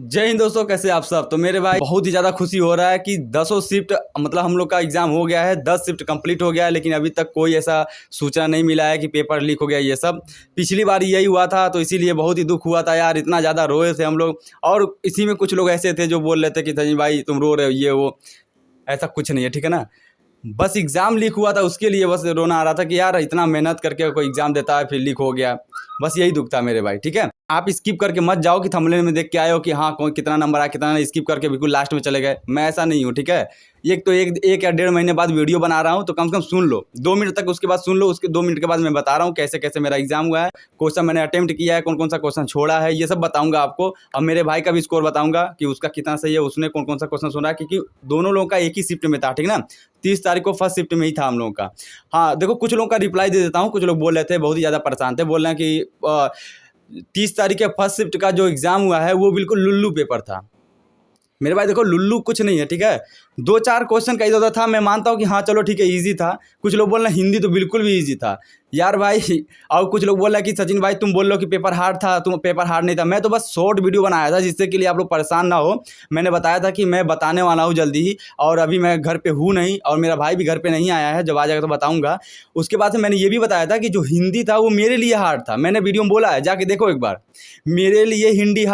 जय हिंद दोस्तों, कैसे आप सब। तो मेरे भाई बहुत ही ज़्यादा खुशी हो रहा है कि 10 शिफ्ट मतलब हम लोग का एग्ज़ाम हो गया है, 10 शिफ्ट कंप्लीट हो गया है। लेकिन अभी तक कोई ऐसा सूचना नहीं मिला है कि पेपर लीक हो गया। ये सब पिछली बार यही हुआ था, तो इसीलिए बहुत ही दुख हुआ था यार। इतना ज़्यादा रोए थे हम लोग। और इसी में कुछ लोग ऐसे थे जो बोल रहे थे कि सचिन भाई तुम रो रहे हो, ये वो। ऐसा कुछ नहीं है, ठीक है ना। बस एग्ज़ाम लीक हुआ था, उसके लिए बस रोना आ रहा था कि यार इतना मेहनत करके कोई एग्ज़ाम देता है फिर लीक हो गया। बस यही दुख था मेरे भाई, ठीक है। आप स्किप करके मत जाओ कि थंबनेल में देख के आए हो कि हाँ कौन कितना नंबर आया कितना नहीं, स्किप करके बिल्कुल लास्ट में चले गए। मैं ऐसा नहीं हूँ, ठीक है। एक या 1.5 महीने बाद वीडियो बना रहा हूँ, तो कम से कम सुन लो 2 मिनट तक, उसके बाद सुन लो। उसके 2 मिनट के बाद मैं बता रहा हूँ कैसे कैसे मेरा एग्जाम हुआ है, क्वेश्चन मैंने अटेम्प्ट किया है, कौन कौन सा क्वेश्चन छोड़ा है, ये सब बताऊंगा आपको। और मेरे भाई का भी स्कोर बताऊंगा कि उसका कितना सही है, उसने कौन कौन सा क्वेश्चन सुना है, क्योंकि दोनों लोगों का एक ही शिफ्ट में था, ठीक ना। 30 तारीख को फर्स्ट शिफ्ट में ही था हम लोगों का। हाँ देखो, कुछ लोगों का रिप्लाई दे देता हूँ। कुछ लोग बोल रहे थे, बहुत ही ज़्यादा परेशान थे, बोल रहे हैं कि 30 तारीख के फर्स्ट शिफ्ट का जो एग्ज़ाम हुआ है वो बिल्कुल लुल्लू पेपर था। मेरे भाई देखो, लुल्लू कुछ नहीं है, ठीक है। 2-4 क्वेश्चन का इधर उधर था, मैं मानता हूँ कि हाँ चलो ठीक है इजी था। कुछ लोग बोल रहे हैं हिंदी तो बिल्कुल भी इजी था यार भाई। और कुछ लोग बोल रहे हैं कि सचिन भाई तुम बोल रहे हो कि पेपर हार्ड था, तुम पेपर हार्ड नहीं था। मैं तो बस शॉर्ट वीडियो बनाया था जिससे के लिए आप लोग परेशान ना हो। मैंने बताया था कि मैं बताने वाला हूँ जल्दी ही, और अभी मैं घर पे हूँ नहीं, और मेरा भाई भी घर पे नहीं आया है। जब आ जाएगा तो बताऊँगा। उसके बाद से मैंने ये भी बताया था कि जो हिंदी था वो मेरे लिए हार्ड था। मैंने वीडियो में बोला है, जाके देखो एक बार। मेरे लिए हिंदी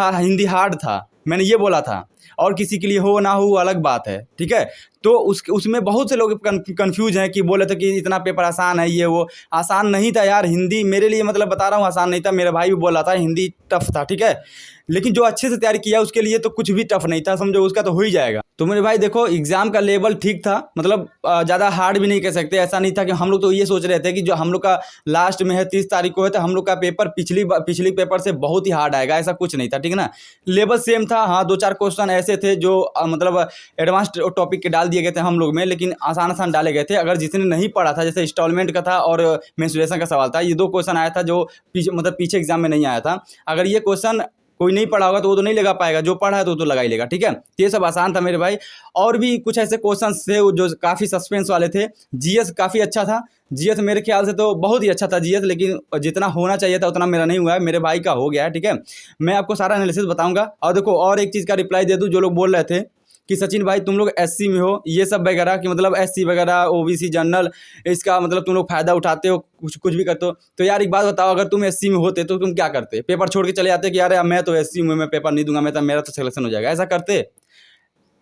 हार्ड था, मैंने ये बोला था। और किसी के लिए हो ना हो अलग बात है, ठीक है। तो उसमें बहुत से लोग कंफ्यूज हैं कि बोले थे कि इतना पेपर आसान है, ये वो। आसान नहीं था यार हिंदी, मेरे लिए मतलब बता रहा हूँ आसान नहीं था। मेरा भाई भी बोल रहा था हिंदी टफ था, ठीक है। लेकिन जो अच्छे से तैयारी किया उसके लिए तो कुछ भी टफ नहीं था, समझो उसका तो हो ही जाएगा। तो मेरे भाई देखो, एग्जाम का लेवल ठीक था, मतलब ज़्यादा हार्ड भी नहीं कह सकते। ऐसा नहीं था कि हम लोग तो ये सोच रहे थे कि जो हम लोग का लास्ट में है 30 तारीख को है, तो हम लोग का पेपर पिछली पेपर से बहुत ही हार्ड आएगा, ऐसा कुछ नहीं था, ठीक है ना। लेवल सेम था। हाँ 2-4 क्वेश्चन ऐसे थे जो मतलब एडवांस टॉपिक के डाल दिए गए थे हम लोग में, लेकिन आसान आसान डाले गए थे। अगर जिसने नहीं पढ़ा था, जैसे इंस्टॉलमेंट का था और मेंस्ट्रुएशन का सवाल था, ये 2 क्वेश्चन आया था जो पीछे एग्जाम में नहीं आया था। अगर ये क्वेश्चन कोई नहीं पढ़ा होगा तो वो तो नहीं लगा पाएगा, जो पढ़ा है तो लगा ही लेगा, ठीक है। तो ये सब आसान था मेरे भाई। और भी कुछ ऐसे क्वेश्चन थे जो काफ़ी सस्पेंस वाले थे। जीएस काफ़ी अच्छा था। जीएस मेरे ख्याल से तो बहुत ही अच्छा था जीएस, लेकिन जितना होना चाहिए था उतना मेरा नहीं हुआ है। मेरे भाई का हो गया है, ठीक है। मैं आपको सारा एनालिसिस बताऊंगा। और देखो, और एक चीज़ का रिप्लाई दे दूँ। जो लोग बोल रहे थे कि सचिन भाई तुम लोग एससी में हो, ये सब वगैरह, कि मतलब एससी वगैरह ओबीसी जनरल, इसका मतलब तुम लोग फ़ायदा उठाते हो, कुछ भी करते हो। तो यार एक बात बताओ, अगर तुम एससी में होते तो तुम क्या करते? पेपर छोड़ के चले जाते कि यार मैं तो एससी में, मैं पेपर नहीं दूंगा, मेरा तो सिलेक्शन हो जाएगा, ऐसा करते?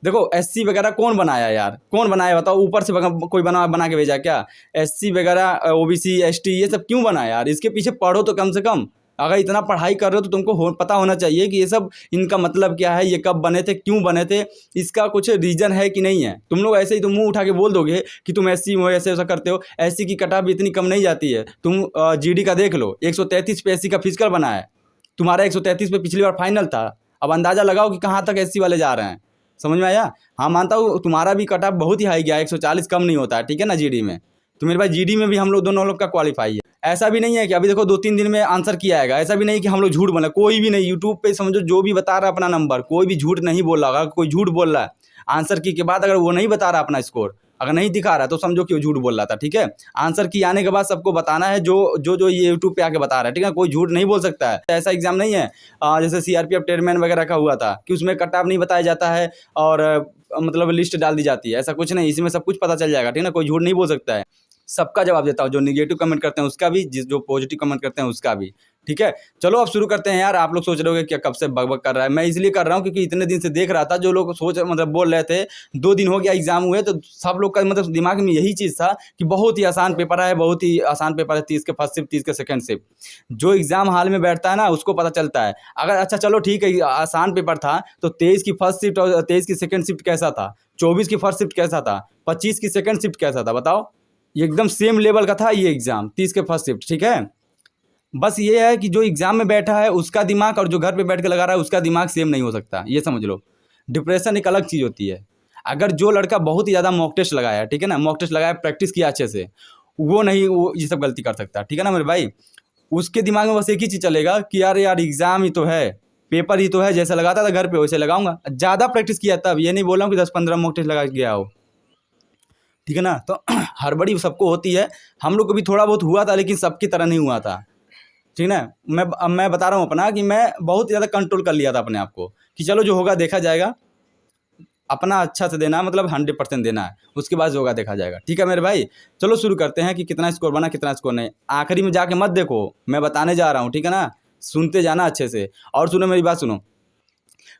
देखो एससी वगैरह कौन बनाया यार, कौन बनाया बताओ? ऊपर से कोई बना के भेजा क्या? एससी वगैरह ओबीसी एसटी ये सब क्यों बनाया यार? इसके पीछे पढ़ो तो कम से कम। अगर इतना पढ़ाई कर रहे हो तो तुमको पता होना चाहिए कि ये सब इनका मतलब क्या है, ये कब बने थे, क्यों बने थे, इसका कुछ रीज़न है कि नहीं है। तुम लोग ऐसे ही तो मुंह उठा के बोल दोगे कि तुम एससी में हो, ऐसे ऐसा करते हो। एससी की कटाव इतनी कम नहीं जाती है। तुम जीडी का देख लो, 133 पे एससी का फिजिकल बना है। तुम्हारा 133 पे पिछली बार फाइनल था। अब अंदाज़ा लगाओ कि कहाँ तक एससी वाले जा रहे हैं। समझ में आया? हाँ मानता हूँ तुम्हारा भी कट ऑफ बहुत ही हाई गया, 140 कम नहीं होता है, ठीक है ना जीडी में। तो मेरे भाई जीडी में भी हम लोग दोनों लोग का क्वालिफाई है। ऐसा भी नहीं है कि अभी देखो 2-3 दिन में आंसर किया आएगा। ऐसा भी नहीं कि हम लोग झूठ बोले, कोई भी नहीं। यूट्यूब पे समझो जो भी बता रहा है अपना नंबर, कोई भी झूठ नहीं बोल रहा होगा। कोई झूठ बोल रहा है आंसर की के बाद, अगर वो नहीं बता रहा अपना स्कोर, अगर नहीं दिखा रहा तो समझो कि वो झूठ बोल रहा था, ठीक है। आंसर की आने के बाद सबको बताना है, जो ये यूट्यूब पे आके बता रहा है, ठीक है। कोई झूठ नहीं बोल सकता है। ऐसा एग्जाम नहीं है जैसे सीआरपीएफ ट्रेडमैन वगैरह का हुआ था कि उसमें कट ऑफ नहीं बताया जाता है और मतलब लिस्ट डाल दी जाती है। ऐसा कुछ नहीं, इसमें सब कुछ पता चल जाएगा, ठीक है ना। कोई झूठ नहीं बोल सकता है। सबका जवाब देता हूँ, जो निगेटिव कमेंट करते हैं उसका भी, जो पॉजिटिव कमेंट करते हैं उसका भी, ठीक है। चलो अब शुरू करते हैं यार। आप लोग सोच रहे होगे क्या कब से बकबक कर रहा है। मैं इसलिए कर रहा हूँ क्योंकि इतने दिन से देख रहा था, जो लोग मतलब बोल रहे थे 2 दिन हो गया एग्जाम हुए, तो सब लोग का मतलब दिमाग में यही चीज़ था कि बहुत ही आसान पेपर है, बहुत ही आसान पेपर है। 30 के फर्स्ट शिफ्ट, 30 के सेकंड शिफ्ट। जो एग्जाम हॉल में बैठता है ना उसको पता चलता है। अगर अच्छा चलो ठीक है आसान पेपर था, तो 23 की फर्स्ट शिफ्ट और 23 की सेकंड शिफ्ट कैसा था? 24 की फर्स्ट शिफ्ट कैसा था? 25 की सेकंड शिफ्ट कैसा था? बताओ। एकदम सेम लेवल का था ये एग्ज़ाम, 30 के फर्स्ट शिफ्ट, ठीक है। बस ये है कि जो एग्ज़ाम में बैठा है उसका दिमाग और जो घर पे बैठ के लगा रहा है उसका दिमाग सेम नहीं हो सकता, ये समझ लो। डिप्रेशन एक अलग चीज़ होती है। अगर जो लड़का बहुत ही ज़्यादा मॉक टेस्ट लगाया, ठीक है ना, मॉक टेस्ट लगाया, प्रैक्टिस किया अच्छे से, वो ये सब गलती कर सकता, ठीक है ना मेरे भाई। उसके दिमाग में बस एक ही चीज़ चलेगा कि यार एग्ज़ाम ही तो है, पेपर ही तो है, जैसे लगाता था घर पे वैसे लगाऊंगा। ज़्यादा प्रैक्टिस किया तब, ये नहीं बोल रहा हूँ कि 10-15 मॉक टेस्ट लगा के गया हो, ठीक है ना। तो हड़बड़ी सबको होती है। हम लोग को भी थोड़ा बहुत हुआ था, लेकिन सबकी तरह नहीं हुआ था। ठीक है ना। मैं बता रहा हूँ अपना कि मैं बहुत ज़्यादा कंट्रोल कर लिया था अपने आप को कि चलो जो होगा देखा जाएगा, अपना अच्छा से देना है, मतलब 100% देना है, उसके बाद जो होगा देखा जाएगा। ठीक है मेरे भाई, चलो शुरू करते हैं कि कितना स्कोर बना कितना स्कोर नहीं। आखिरी में जाके मत देखो, मैं बताने जा रहा हूँ, ठीक है ना, सुनते जाना अच्छे से। और सुनो मेरी बात सुनो,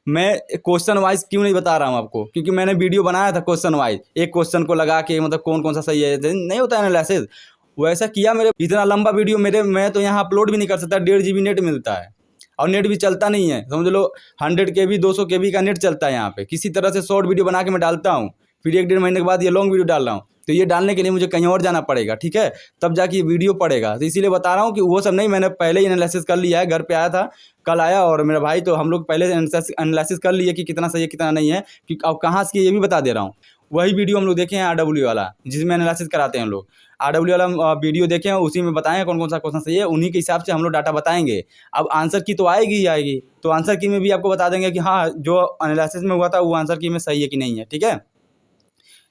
मैं क्वेश्चन वाइज क्यों नहीं बता रहा हूँ आपको, क्योंकि मैंने वीडियो बनाया था क्वेश्चन वाइज, एक क्वेश्चन को लगा के मतलब कौन कौन सा सही है, नहीं होता एनालिसिस, वैसा किया। मेरे इतना लंबा वीडियो मैं तो यहाँ अपलोड भी नहीं कर सकता, 1.5 GB नेट मिलता है और नेट भी चलता नहीं है, समझ लो 100 KB 200 KB का नेट चलता है यहाँ पे। किसी तरह से शॉर्ट वीडियो बना के मैं डालता हूँ, फिर 1-1.5 महीने के बाद ये लॉन्ग वीडियो डाल रहा हूँ, तो ये डालने के लिए मुझे कहीं और जाना पड़ेगा, ठीक है, तब जाके ये वीडियो पड़ेगा। तो इसीलिए बता रहा हूँ कि वो सब नहीं, मैंने पहले ही एनालिसिस कर लिया है, घर पे आया था कल आया और मेरा भाई, तो हम लोग पहले एनालिसिस कर लिए कि कितना सही है कितना नहीं है, कि अब कहाँ से ये भी बता दे रहा हूँ। वही वीडियो हम लोग देखे हैं RW वाला, जिसमें एनालिसिस कराते हैं हम लोग, RW वाला वीडियो देखे हैं, उसी में बताएं कौन कौन सा क्वेश्चन सही है, उन्हीं के हिसाब से हम लोग डाटा बताएंगे। अब आंसर की तो आएगी ही आएगी, तो आंसर की में भी आपको बता देंगे कि हाँ जो एनालिसिस में हुआ था वो आंसर की में सही है कि नहीं है, ठीक है।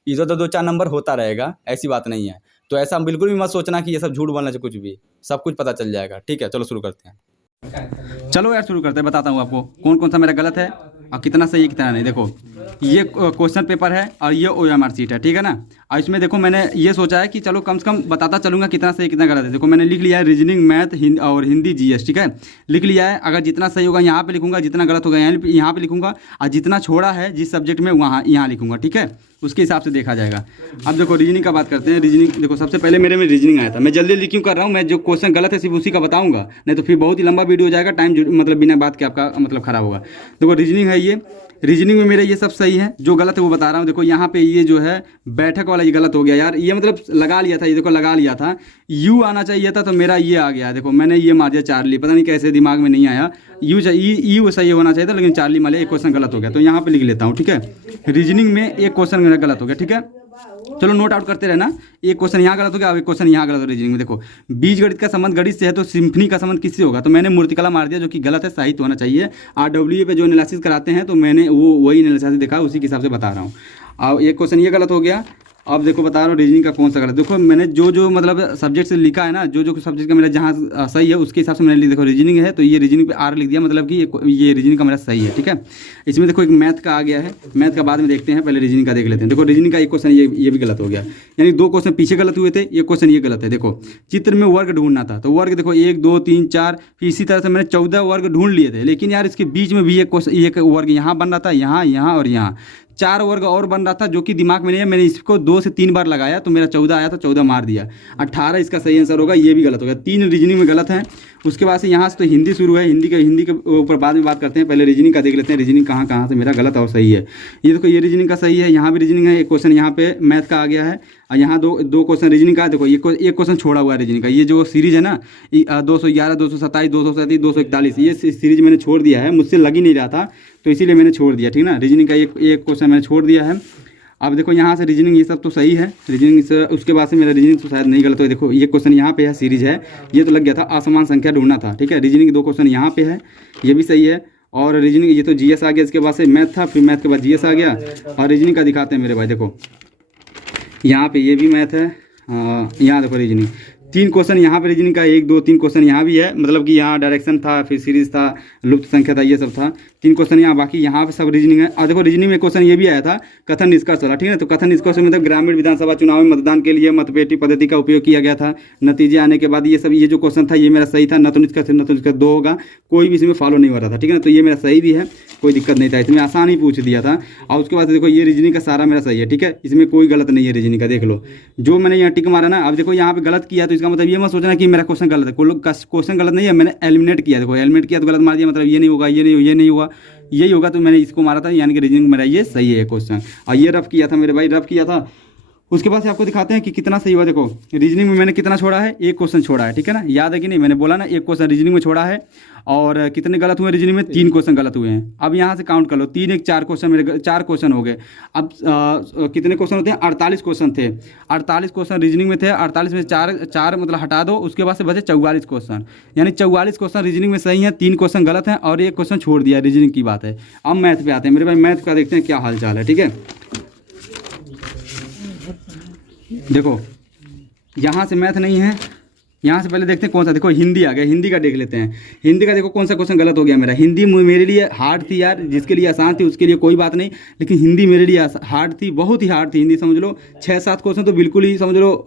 इधर तो 2-4 नंबर होता रहेगा, ऐसी बात नहीं है। तो ऐसा बिल्कुल भी मत सोचना कि ये सब झूठ बोलने से कुछ भी, सब कुछ पता चल जाएगा, ठीक है। चलो शुरू करते हैं। चलो यार शुरू करते हैं, बताता हूँ आपको कौन कौन सा मेरा गलत है और कितना सही है कितना नहीं। देखो ये क्वेश्चन पेपर है और ये OMR शीट है, ठीक है ना। और इसमें देखो मैंने ये सोचा है कि चलो कम से कम बताता चलूँगा कितना सही कितना गलत है। देखो मैंने लिख लिया है रीजनिंग, मैथ और हिंदी GS, ठीक है, लिख लिया है। अगर जितना सही होगा यहाँ पे लिखूंगा, जितना गलत होगा यहाँ पे लिखूंगा, और जितना छोड़ा है जिस सब्जेक्ट में वहाँ यहाँ लिखूंगा, ठीक है, उसके हिसाब से देखा जाएगा। अब देखो रीजनिंग का बात करते हैं। रीजनिंग देखो सबसे पहले मेरे में रीजनिंग आया था, मैं जल्दी जल्दी क्यों कर रहा हूँ, मैं जो क्वेश्चन गलत है सिर्फ उसी का बताऊंगा, नहीं तो फिर बहुत ही लंबा वीडियो हो जाएगा, टाइम मतलब बिना बात के आपका मतलब खराब होगा। देखो रीजनिंग है ये, रीजनिंग में मेरे ये सब सही है, जो गलत है वो बता रहा हूँ। देखो यहाँ पे ये जो है बैठक वाला ये गलत हो गया यार, ये मतलब लगा लिया था, ये देखो लगा लिया था, यू आना चाहिए था तो मेरा ये आ गया। देखो मैंने ये मार दिया चार्ली, पता नहीं कैसे दिमाग में नहीं आया, यू सही होना चाहिए था, लेकिन चार्ली मार लिया, एक क्वेश्चन गलत हो गया, तो यहाँ पे लिख लेता हूँ, ठीक है। रीजनिंग में एक क्वेश्चन मेरा गलत हो गया, ठीक है, चलो नोट आउट करते रहना। एक क्वेश्चन यहाँ गलत हो गया, अब एक क्वेश्चन यहाँ गलत हो। रीजनिंग में देखो बीज गणित का संबंध गणित से है तो सिम्फनी का संबंध किससे होगा, तो मैंने मूर्तिकला मार दिया, जो कि गलत है, साहित्य होना चाहिए। RW पे जो एनालिसिस कराते हैं तो मैंने वही एनालिसिस देखा, उसी के हिसाब से बता रहा हूँ। अब एक क्वेश्चन ये गलत हो गया। अब देखो बता रहा हूँ रीजनिंग का कौन सा गलत। देखो मैंने जो मतलब सब्जेक्ट से लिखा है ना, जो सब्जेक्ट का मेरा जहाँ सही है उसके हिसाब से मैंने देखो रीजनिंग है तो ये रीजनिंग पे R लिख दिया, मतलब कि ये रीजनिंग का मेरा सही है, ठीक है। इसमें देखो एक मैथ का आ गया है, मैथ का बाद में देखते हैं, पहले रीजनिंग का देख लेते हैं। देखो रीजनिंग का एक क्वेश्चन ये भी गलत हो गया, यानी 2 क्वेश्चन पीछे गलत हुए थे, एक क्वेश्चन ये गलत है। देखो चित्र में वर्ग ढूंढना था, तो वर्ग देखो 1 2 3 4, फिर इसी तरह से मैंने 14 वर्ग ढूंढ लिए थे, लेकिन यार इसके बीच में भी एक वर्ग यहाँ बन रहा था, यहाँ और यहाँ 4 वर्ग और बन रहा था, जो कि दिमाग में नहीं है। मैंने इसको 2 से 3 बार लगाया तो मेरा 14 आया, तो 14 मार दिया। 18 इसका सही आंसर होगा, ये भी गलत हो गया। 3 रीजनिंग में गलत है। उसके बाद से यहाँ से तो हिंदी शुरू है, हिंदी के ऊपर बाद में बात करते हैं, पहले रीजनिंग का देख लेते हैं, रीजनिंग कहाँ से मेरा गलत और सही है। ये देखो ये रीजनिंग का सही है, यहाँ भी रीजनिंग है, एक क्वेश्चन यहाँ पे मैथ का आ गया है, और यहाँ दो क्वेश्चन रीजनिंग का। देखो एक क्वेश्चन छोड़ा हुआ है रीजनिंग का, ये जो सीरीज है ना 211 227 237 241, ये सीरीज मैंने छोड़ दिया है, मुझसे लग ही नहीं रहा था तो इसीलिए मैंने छोड़ दिया, ठीक ना। रीजनिंग का एक क्वेश्चन मैंने छोड़ दिया है। अब देखो यहाँ से रीजनिंग ये सब तो सही है, रीजनिंग से उसके बाद से मेरा रीजनिंग तो शायद नहीं गलत हो। देखो ये क्वेश्चन यहाँ पे है, सीरीज है, ये तो लग गया था, असमान संख्या ढूंढना था, ठीक है। रीजनिंग 2 क्वेश्चन यहाँ पे है, ये भी सही है। और रीजनिंग ये तो GS आ गया, इसके बाद से मैथ था, फिर मैथ के बाद GS आ गया। और रीजनिंग का दिखाते हैं मेरे भाई, देखो यहाँ पे ये भी मैथ है, यहाँ देखो रीजनिंग 3 क्वेश्चन यहाँ पे रीजनिंग का, 1 2 3 क्वेश्चन यहाँ भी है, मतलब कि यहाँ डायरेक्शन था, फिर सीरीज था, लुप्त संख्या था, ये सब था। 3 क्वेश्चन यहाँ, बाकी यहाँ पे सब रीजनिंग है। और देखो रीजनिंग में क्वेश्चन ये भी आया था, कथन निष्कर्ष वाला, ठीक है। तो कथन निष्कर्ष मतलब ग्रामीण विधानसभा चुनाव में मतदान के लिए मतपेटी पद्धति का उपयोग किया गया था, नतीजे आने के बाद ये सब, ये जो क्वेश्चन था ये मेरा सही था। न तो निष्कर्ष 2 होगा, कोई भी इसमें फॉलो नहीं हो रहा था, ठीक है ना। तो ये मेरा सही भी है, कोई दिक्कत नहीं था, इसमें आसान ही पूछ दिया था। और उसके बाद देखो ये रीजनिंग का सारा मेरा सही है, ठीक है, इसमें कोई गलत नहीं है रीजनिंग का, देख लो जो मैंने यहाँ टिक मारा ना। अब देखो यहाँ पे गलत किया तो इसका मतलब ये मत सोचना कि मेरा क्वेश्चन गलत है, क्वेश्चन गलत नहीं है, मैंने एलिमिनेट किया। देखो एलिमिनेट किया तो गलत मार दिया, मतलब ये नहीं होगा, ये नहीं होगा, यही होगा, तो मैंने इसको मारा था, यानी कि रीजनिंग मेरा ये सही है क्वेश्चन। और ये रफ किया था मेरे भाई, रफ किया था। उसके बाद से आपको दिखाते हैं कि कितना सही हुआ। देखो रीजनिंग में मैंने कितना छोड़ा है, 1 क्वेश्चन छोड़ा है, ठीक है ना, याद है कि नहीं, मैंने बोला ना 1 क्वेश्चन रीजनिंग में छोड़ा है। और कितने गलत हुए रीजनिंग में, 3 क्वेश्चन गलत हुए हैं। अब यहाँ से काउंट कर लो, 3 1 4 क्वेश्चन, मेरे 4 क्वेश्चन हो गए। अब कितने क्वेश्चन होते हैं, 48 क्वेश्चन थे, 48 क्वेश्चन रीजनिंग में थे, 48 में 4 मतलब हटा दो, उसके बाद से बचे 44 क्वेश्चन, यानी 44 क्वेश्चन रीजनिंग में सही है, 3 क्वेश्चन गलत हैं और 1 क्वेश्चन छोड़ दिया, रीजनिंग की बात है। अब मैथ पे आते हैं मेरे भाई, मैथ का देखते हैं क्या हाल चाल है, ठीक है। देखो यहाँ से मैथ नहीं है, यहाँ से पहले देखते हैं कौन सा, देखो हिंदी आ गया, हिंदी का देख लेते हैं। हिंदी का देखो कौन सा क्वेश्चन गलत हो गया मेरा। हिंदी मेरे लिए हार्ड थी यार, जिसके लिए आसान थी उसके लिए कोई बात नहीं, लेकिन हिंदी मेरे लिए हार्ड थी, बहुत ही हार्ड थी हिंदी। समझ लो 6-7 क्वेश्चन तो बिल्कुल ही समझ लो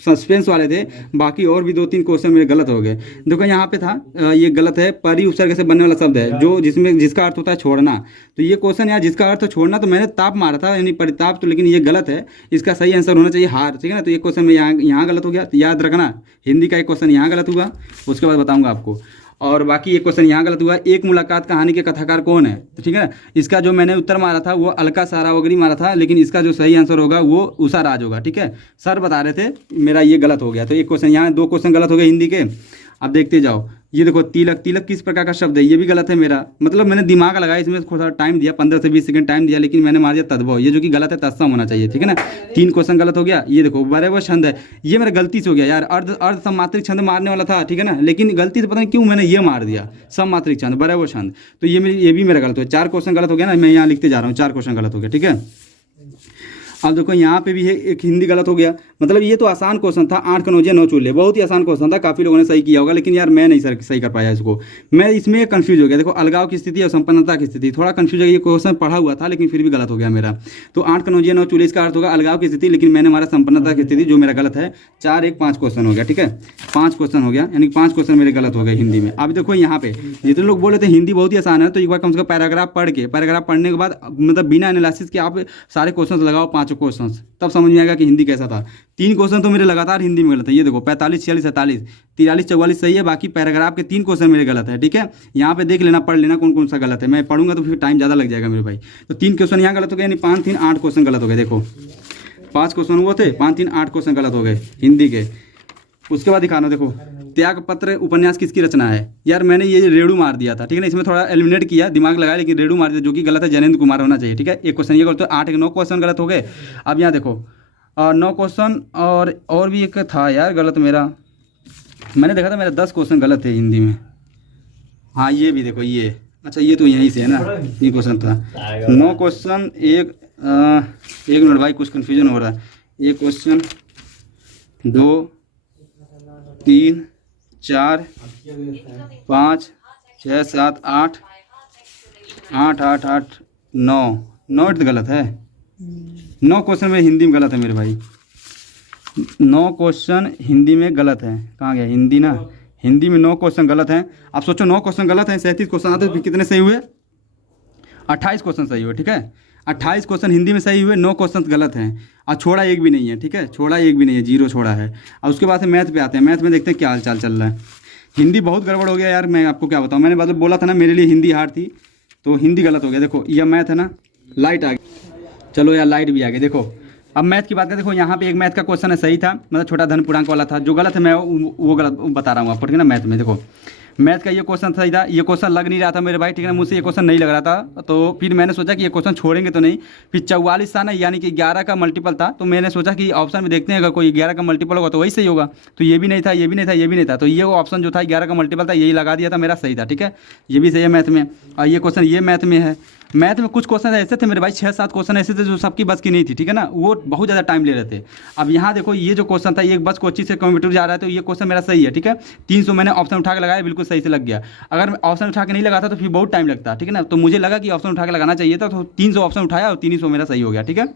सस्पेंस वाले थे, बाकी और भी 2-3 क्वेश्चन मेरे गलत हो गए। देखो यहाँ पे था ये गलत है, परी उपसर्ग से बनने वाला शब्द है जो जिसका अर्थ होता है छोड़ना। तो ये क्वेश्चन यार जिसका अर्थ छोड़ना, तो मैंने ताप मारा था यानी परिताप, तो लेकिन ये गलत है। इसका सही आंसर होना चाहिए हार, ठीक है ना। तो ये क्वेश्चन में यहाँ गलत हो गया, तो याद रखना हिंदी का एक क्वेश्चन यहाँ गलत हुआ, उसके बाद बताऊंगा आपको। और बाकी एक क्वेश्चन यहाँ गलत हुआ, एक मुलाकात कहानी के कथाकार कौन है, तो ठीक है। इसका जो मैंने उत्तर मारा था वो अलका सारावगरी मारा था, लेकिन इसका जो सही आंसर होगा वो उषा राज होगा, ठीक है। सर बता रहे थे, मेरा ये गलत हो गया। तो एक क्वेश्चन यहाँ, 2 क्वेश्चन गलत हो गए हिंदी के। अब देखते जाओ, ये देखो तिलक, तिलक किस प्रकार का शब्द है, ये भी गलत है मेरा। मतलब मैंने दिमाग लगाया, इसमें थोड़ा टाइम दिया, 15 से 20 सेकंड टाइम दिया, लेकिन मैंने मार दिया तद्भव, ये जो कि गलत है, तत्सम होना चाहिए, ठीक है ना। 3 क्वेश्चन गलत हो गया। ये देखो बराबर छंद है, ये मेरा गलती से हो गया यार, अर्ध सम्मात्रिक छंद मारने वाला था, ठीक है ना, लेकिन गलती से पता नहीं क्यों मैंने ये मार दिया सम्मात्रिक छंद, बराबर छंद। तो ये भी मेरा गलत हो गया। 4 क्वेश्चन गलत हो गया ना, मैं यहाँ लिखते जा रहा हूँ, 4 क्वेश्चन गलत हो गया, ठीक है। अब देखो यहाँ पे भी है एक हिंदी गलत हो गया। मतलब ये तो आसान क्वेश्चन था, 8 कनौजिया 9 चूल्हे, बहुत ही आसान क्वेश्चन था, काफ़ी लोगों ने सही किया होगा, लेकिन यार मैं नहीं सही कर पाया इसको। मैं इसमें कंफ्यूज हो गया। देखो अलगाव की स्थिति और संपन्नता की स्थिति, थोड़ा कंफ्यूज हो गया। ये क्वेश्चन पढ़ा हुआ था लेकिन फिर भी गलत हो गया मेरा। तो 8 कनौजिया 9 चूल्हे, इसका अर्थ होगा अलगाव की स्थिति, लेकिन मैंने हमारा संपन्नता की स्थिति, जो मेरा गलत है। 4 1 5 क्वेश्चन हो गया, ठीक है। 5 क्वेश्चन हो गया, यानी 5 क्वेश्चन मेरे गलत हो गए हिंदी में। अब देखो यहाँ पे जितने लोग बोल रहे थे हिंदी बहुत ही आसान है, तो एक बार कम से कम पैराग्राफ पढ़ के, पैराग्राफ पढ़ने के बाद मतलब बिना एनालिसिस के आप सारे क्वेश्चन लगाओ, 5 क्वेश्चन, तब समझ में आएगा कि हिंदी कैसा था। 3 क्वेश्चन तो मेरे लगातार हिंदी में गलत है। ये देखो 45 46 47 43 44 सही है, बाकी पैराग्राफ के 3 क्वेश्चन मेरे गलत है, ठीक है। यहाँ पे देख लेना, पढ़ लेना कौन कौन सा गलत है। मैं पढ़ूंगा तो फिर टाइम ज़्यादा लग जाएगा मेरे भाई। तो 3 क्वेश्चन यहाँ गलत हो गए, यानी 5 3 8 क्वेश्चन गलत हो गए। देखो 5 क्वेश्चन हुए थे, 5 3 8 क्वेश्चन गलत हो गए हिंदी के। उसके बाद दिखाना, देखो त्यागपत्र उपन्यास किसकी रचना है। यार मैंने ये रेडू मार दिया था, ठीक है ना, इसमें थोड़ा एलिमिनेट किया, दिमाग लगाया, लेकिन रेडू मार दिया, जो कि गलत है, जैनेन्द्र कुमार होना चाहिए, ठीक है। एक क्वेश्चन ये करते, 8 9 क्वेश्चन गलत हो गए। अब यहाँ देखो 9 क्वेश्चन और भी एक था यार गलत मेरा, मैंने देखा था मेरा 10 क्वेश्चन गलत है हिंदी में। हाँ ये भी देखो, ये अच्छा ये तो यहीं से है ना, ये क्वेश्चन था 9 क्वेश्चन। एक मिनट भाई, कुछ कन्फ्यूजन हो रहा है। एक क्वेश्चन 2 3 4 5 6 7 8 8 8 8 9 गलत है। 9 क्वेश्चन में हिंदी में गलत है मेरे भाई, 9 क्वेश्चन हिंदी में गलत है। कहाँ गया हिंदी ना, हिंदी में 9 क्वेश्चन गलत हैं। आप सोचो 9 क्वेश्चन गलत हैं, 37 क्वेश्चन आते तो कितने सही हुए, 28 क्वेश्चन सही हुए, ठीक है। 28 क्वेश्चन हिंदी में सही हुए, 9 क्वेश्चन गलत हैं, और छोड़ा एक भी नहीं है, ठीक है, छोड़ा एक भी नहीं है, 0 छोड़ा है। और उसके बाद से मैथ पे आते हैं, मैथ में देखते हैं क्या हाल चाल चल रहा है। हिंदी बहुत गड़बड़ हो गया यार, मैं आपको क्या बताऊँ, मैंने मतलब बोला था ना मेरे लिए हिंदी हार्ड थी, तो हिंदी गलत हो गया। देखो यह मैथ है ना, लाइट आ गई, चलो यार लाइट भी आ गई। देखो अब मैथ की बात करें, देखो यहाँ पे एक मैथ का क्वेश्चन है सही था, मतलब छोटा धन पूर्णांक वाला था, जो गलत है मैं वो गलत बता रहा हूँ आपको, ठीक है ना। मैथ में देखो मैथ का ये क्वेश्चन सही था, ये क्वेश्चन लग नहीं रहा था मेरे भाई, ठीक है ना, मुझसे ये क्वेश्चन नहीं लग रहा था। तो फिर मैंने सोचा कि ये क्वेश्चन छोड़ेंगे तो नहीं। फिर 44 था ना, यानी कि 11 का मल्टीपल था, तो मैंने सोचा कि ऑप्शन में देखते हैं अगर कोई 11 का मल्टीपल होगा तो वही सही होगा। तो ये भी नहीं था, ये भी नहीं था, ये भी नहीं था, तो ये ऑप्शन जो था 11 का मल्टीपल था, यही लगा दिया था, मेरा सही था, ठीक है। ये भी सही है मैथ में। और ये क्वेश्चन ये मैथ में है। मैथ में कुछ क्वेश्चन ऐसे थे मेरे भाई, 6-7 क्वेश्चन ऐसे थे जो सबकी बस की नहीं थी, ठीक है ना, वो बहुत ज़्यादा टाइम ले रहे थे। अब यहाँ देखो ये जो क्वेश्चन था, ये बस कोची से कंप्यूटर जा रहा है, तो ये क्वेश्चन मेरा सही है, ठीक है। 300 मैंने ऑप्शन उठा के लगाया, बिल्कुल सही से लग गया। अगर मैं ऑप्शन उठा के नहीं लगाता तो फिर बहुत टाइम लगता, ठीक है ना। तो मुझे लगा कि ऑप्शन उठा के लगाना चाहिए था, तो 300 ऑप्शन उठाया और 300 मेरा सही हो गया, ठीक है।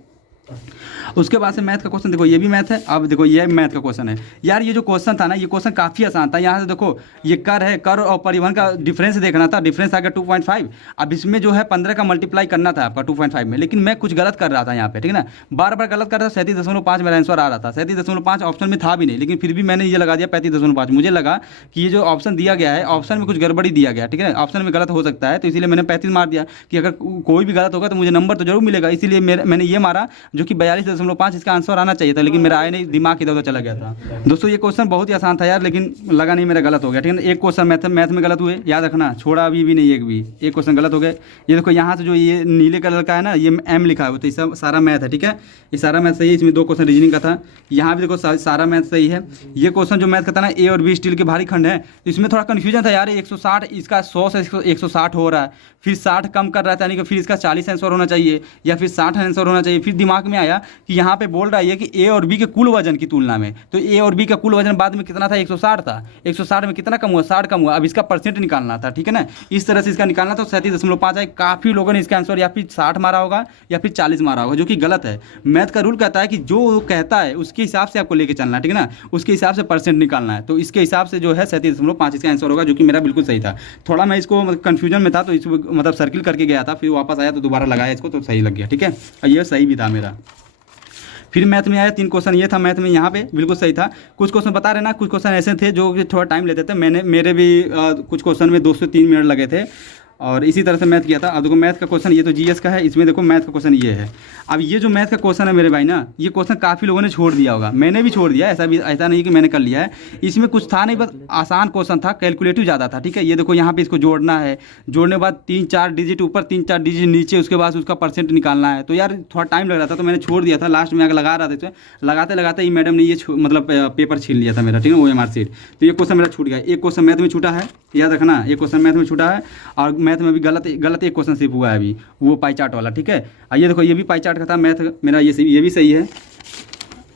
उसके बाद से मैथ का क्वेश्चन देखो, ये भी मैथ है। अब देखो ये मैथ का क्वेश्चन है यार, ये जो क्वेश्चन था ना, ये क्वेश्चन काफ़ी आसान था। यहाँ से देखो ये कर है, कर और परिवहन का डिफरेंस देखना था, डिफरेंस आ गया 2.5। अब इसमें जो है 15 का मल्टीप्लाई करना था आपका 2.5 में, लेकिन मैं कुछ गलत कर रहा था यहाँ पे, ठीक है ना, बार बार गलत कर रहा था। 37.5 मेरा आंसर आ रहा था, 37.5 ऑप्शन में था भी नहीं, लेकिन फिर भी मैंने ये लगा दिया 35.5। मुझे लगा कि ये जो ऑप्शन दिया गया है, ऑप्शन में कुछ गड़बड़ी दिया गया, ठीक है, ऑप्शन में गलत हो सकता है, तो इसीलिए मैंने 35 मार दिया कि अगर कोई भी गलत होगा तो मुझे नंबर तो जरूर मिलेगा, इसीलिए मैंने ये मारा, जो कि 42.5 इसका आंसर आना चाहिए था, लेकिन मेरा आया नहीं, दिमाग इधर उधर चला गया था। दोस्तों ये क्वेश्चन बहुत ही आसान था यार, लेकिन लगा नहीं मेरा गलत हो गया, ठीक है ना। एक क्वेश्चन मैथ में गलत हुए, याद रखना, छोड़ा अभी भी नहीं, एक क्वेश्चन गलत हो गए। ये देखो यहाँ से जो ये नीले कलर का है ना, ये M लिखा है, तो ये सब सारा मैथ है, ठीक है, ये सारा मैथ सही है। इसमें 2 क्वेश्चन रीजनिंग का था, यहाँ भी देखो सारा मैथ सही है। ये क्वेश्चन जो मैथ का था ना, A और B स्टील के भारी खंड है, तो इसमें थोड़ा कन्फ्यूजन था यार। 160 इसका 100 से 160 हो रहा है, फिर 60 कम कर रहा था, यानी कि फिर इसका 40 आंसर होना चाहिए या फिर 60 आंसर होना चाहिए। फिर दिमाग में आया कि यहाँ पे बोल रहा है कि ए और बी के कुल वजन की तुलना में, तो ए और बी का कुल वजन बाद में कितना था, 160 था, 160 में कितना कम हुआ, 60 कम हुआ। अब इसका परसेंट निकालना था, ठीक है ना, इस तरह से इसका निकालना था। 37.5 है। काफ़ी लोगों ने इसका आंसर या फिर 60 मारा होगा या फिर 40 मारा होगा, जो कि गलत है। मैथ का रूल कहता है कि जो कहता है उसके हिसाब से आपको लेके चलना है, ठीक है ना, उसके हिसाब से परसेंट निकालना है। तो इसके हिसाब से जो है 37.5 इसका आंसर होगा, जो कि मेरा बिल्कुल सही था। थोड़ा मैं इसको कन्फ्यूजन में था तो इसको मतलब सर्किल करके गया था, फिर वापस आया तो दोबारा लगाया इसको तो सही लग गया, ठीक है, और ये सही भी था मेरा। फिर मैथ में आया 3 क्वेश्चन, ये था मैथ में, यहाँ पे बिल्कुल सही था। कुछ क्वेश्चन बता रहे ना, कुछ क्वेश्चन ऐसे थे जो कि थोड़ा टाइम लेते थे। मेरे भी कुछ क्वेश्चन में 2 से 3 मिनट लगे थे और इसी तरह से मैथ किया था। अब देखो मैथ का क्वेश्चन, ये तो जीएस का है, इसमें देखो मैथ का क्वेश्चन ये है। अब ये जो मैथ का क्वेश्चन है मेरे भाई ना, ये क्वेश्चन काफ़ी लोगों ने छोड़ दिया होगा, मैंने भी छोड़ दिया, ऐसा नहीं कि मैंने कर लिया है। इसमें कुछ था नहीं, बस आसान क्वेश्चन था, कैलकुलेटिव ज़्यादा था, ठीक है। ये देखो यहाँ पे इसको जोड़ना है, जोड़ने के बाद 3-4 डिजिट ऊपर 3-4 डिजिट नीचे, उसके बाद उसका परसेंट निकालना है। तो यार थोड़ा टाइम लग रहा था तो मैंने छोड़ दिया था। लास्ट में आकर लगा रहा था, लगाते लगाते ही मैडम ने ये मतलब पेपर छीन लिया था मेरा, ठीक है, OMR शीट। तो ये क्वेश्चन मेरा छूट गया। एक क्वेश्चन मैथ में छूटा है, याद रखना, एक क्वेश्चन मैथ में छूटा है और मैथ में भी गलत एक क्वेश्चन सिर्फ हुआ है अभी, वो पाई चार्ट वाला, ठीक है। ये देखो ये भी पाई चार्ट का था मैथ मेरा, ये भी सही है,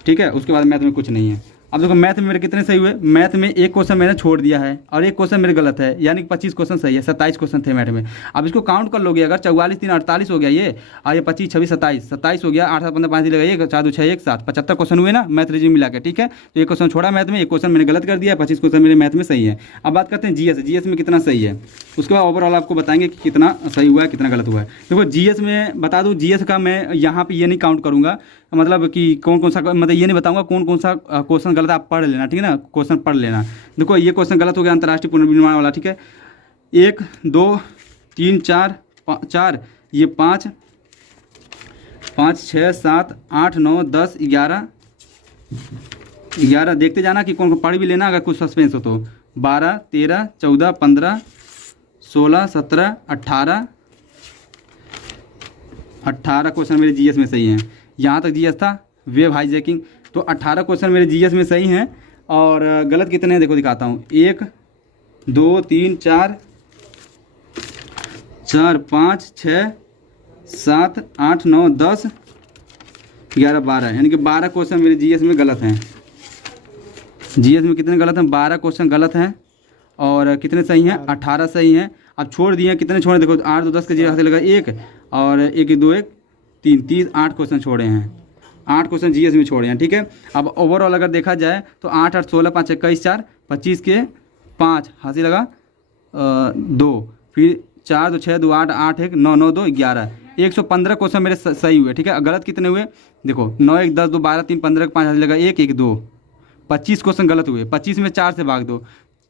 ठीक है। उसके बाद मैथ में कुछ नहीं है। अब देखो मैथ में मेरे कितने सही हुए, मैथ में एक क्वेश्चन मैंने छोड़ दिया है और एक क्वेश्चन मेरे गलत है, यानी कि 25 क्वेश्चन सही है, 27 क्वेश्चन थे मैथ में। अब इसको काउंट कर लोगे अगर 44 3 48 हो गया ये, और ये 25 26 27 हो गया, 8 7 15 5 लगा, 1 4 2 6 1 7 75 क्वेश्चन हुए ना मैथ रीजनिंग मिला के, ठीक है। तो एक क्वेश्चन छोड़ा मैथ में, एक क्वेश्चन मैंने गलत कर दिया, 25 क्वेश्चन मेरे मैथ में सही है। अब बात करते हैं जीएस में कितना सही है, उसके बाद ओवरऑल आपको बताएंगे कि कितना सही हुआ है कितना गलत हुआ है। देखो जीएस में बता दूँ, जीएस का मैं यहाँ पे ये नहीं काउंट करूँगा, मतलब कि कौन कौन सा, मतलब ये नहीं बताऊंगा कौन कौन सा क्वेश्चन गलत, आप पढ़ लेना, ठीक है ना, क्वेश्चन पढ़ लेना। देखो ये क्वेश्चन गलत हो गया, अंतर्राष्ट्रीय पुनर्निर्माण वाला, ठीक है। 1 2 3 4 4, ये 5 5 6 7 8 9 10 11 देखते जाना कि कौन को पढ़ भी लेना, अगर कुछ सस्पेंस हो तो। 12 13 14 15 16 17 18 क्वेश्चन मेरे जीएस में सही हैं। यहाँ तक जीएस था। वेब हाईजैकिंग, तो 18 क्वेश्चन मेरे जीएस में सही हैं और गलत कितने हैं देखो दिखाता हूँ। 1 2 3 4 5 6 7 8 9 10 11 12, यानी कि 12 क्वेश्चन मेरे जीएस में गलत हैं। जीएस में कितने गलत हैं, 12 क्वेश्चन गलत हैं और कितने सही हैं, 18 सही हैं। अब छोड़ दिए, कितने छोड़े देखो, 8 2 10 के जीएस लगा 1 और 1 2 1 3 30 8 क्वेश्चन छोड़े हैं, 8 क्वेश्चन जीएस में छोड़े हैं, ठीक है। अब ओवरऑल अगर देखा जाए तो 8 8 16 5 21 4 25 के 5 हासिल लगा 2, फिर 4 2 6 2 8 8 1 9 9 2 11, 115 क्वेश्चन मेरे सही हुए, ठीक है। गलत कितने हुए देखो, 9 1 10 2 12 3 15 5 हासिल लगा 1 1 2, 25 क्वेश्चन गलत हुए। 25 में 4 से भाग दो,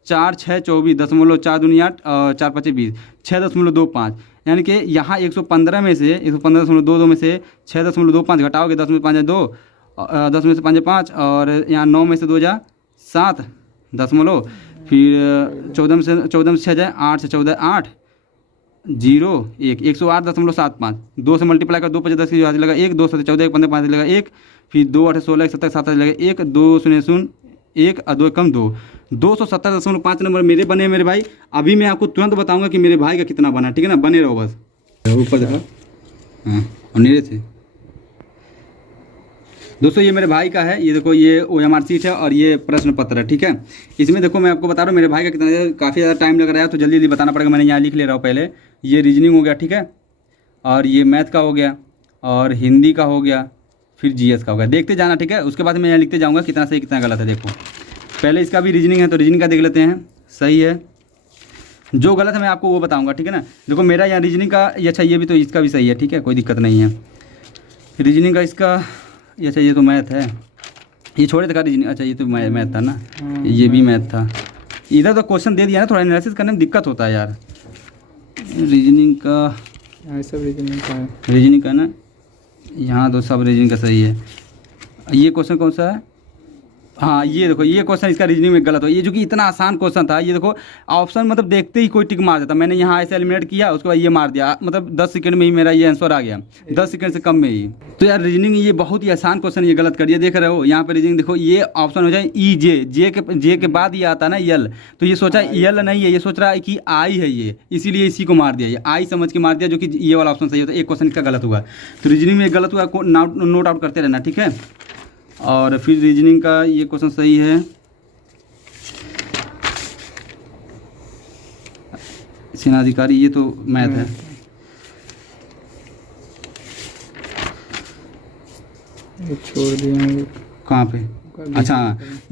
4 6 24 4 दूनी 8 4 5 20 6.25, यानी कि यहाँ 115 में से 115.22 में से 6.25 घटाओगे, 10 में 5 2, 10 में से 5 5 और यहाँ 9 में से 2 जा 7 दशमलव, फिर 14 में से 6 जाए 8 से 14 8 0 1 108.75, 2 से मल्टीप्लाई कर 2 5 10 की लगा 1, 2 7 14 1 15 5 लगा 1, फिर 2 8 16 1 17 7 लगा 1, 2 0 0 1 और 2 कम 2, 270.5 नंबर मेरे बने मेरे भाई। अभी मैं आपको तुरंत बताऊंगा कि मेरे भाई का कितना बना, ठीक है ना, बने रहो बस। ऊपर देखो, हाँ और नीचे थे दोस्तों, ये मेरे भाई का है, ये देखो ये OMR शीट है और ये प्रश्न पत्र है, ठीक है। इसमें देखो मैं आपको बता रहा हूँ मेरे भाई का कितना, काफ़ी ज़्यादा टाइम लग रहा है तो जल्दी जल्दी बताना पड़ेगा, मैंने यहाँ लिख ले रहा हूँ। पहले ये रीजनिंग हो गया, ठीक है, और ये मैथ का हो गया और हिंदी का हो गया, फिर जीएस का हो गया, देखते जाना, ठीक है। उसके बाद मैं यहाँ लिखते जाऊँगा कितना सही कितना गलत है। देखो पहले इसका भी रीजनिंग है तो रीजनिंग का देख लेते हैं, सही है। जो गलत है मैं आपको वो बताऊंगा, ठीक है ना। देखो मेरा यहाँ रीजनिंग का, अच्छा ये भी तो इसका भी सही है, ठीक है, कोई दिक्कत नहीं है। रीजनिंग का इसका, अच्छा ये तो मैथ है, ये छोड़े था रीजनिंग, अच्छा ये तो मैथ था ना, ये भी मैथ था। इधर तो क्वेश्चन दे दिया ना, थोड़ा एनालिसिस करने में दिक्कत होता है यार। रीजनिंग का सब रीजनिंग का ना, यहाँ तो सब रीजनिंग का सही है। ये क्वेश्चन कौन सा है, हाँ ये देखो ये क्वेश्चन इसका रीजनिंग में गलत हो, ये जो कि इतना आसान क्वेश्चन था, ये देखो ऑप्शन मतलब देखते ही कोई टिक मार देता। मैंने यहाँ ऐसे एलिमिनेट किया, उसके बाद ये मार दिया, मतलब 10 सेकंड में ही मेरा ये आंसर आ गया, 10 सेकंड से कम में ही। तो यार रीजनिंग ये बहुत ही आसान क्वेश्चन ये गलत कर दिया। देख रहे हो यहाँ पे रीजनिंग देखो, ये ऑप्शन हो जाए ई जे के बाद ये आता है ना यल, तो ये सोचा यल नहीं है, ये सोच रहा है कि आई है ये, इसीलिए इसी को मार दिया, ये आई समझ के मार दिया, जो कि ये वाला ऑप्शन सही होता है। एक क्वेश्चन इसका गलत हुआ, तो रीजनिंग में गलत हुआ, नोट आउट करते रहना, ठीक है। और फिर रीजनिंग का ये क्वेश्चन सही है, सेनाधिकारी, ये तो मैथ है। ये छोड़ दिया कहाँ पे? अच्छा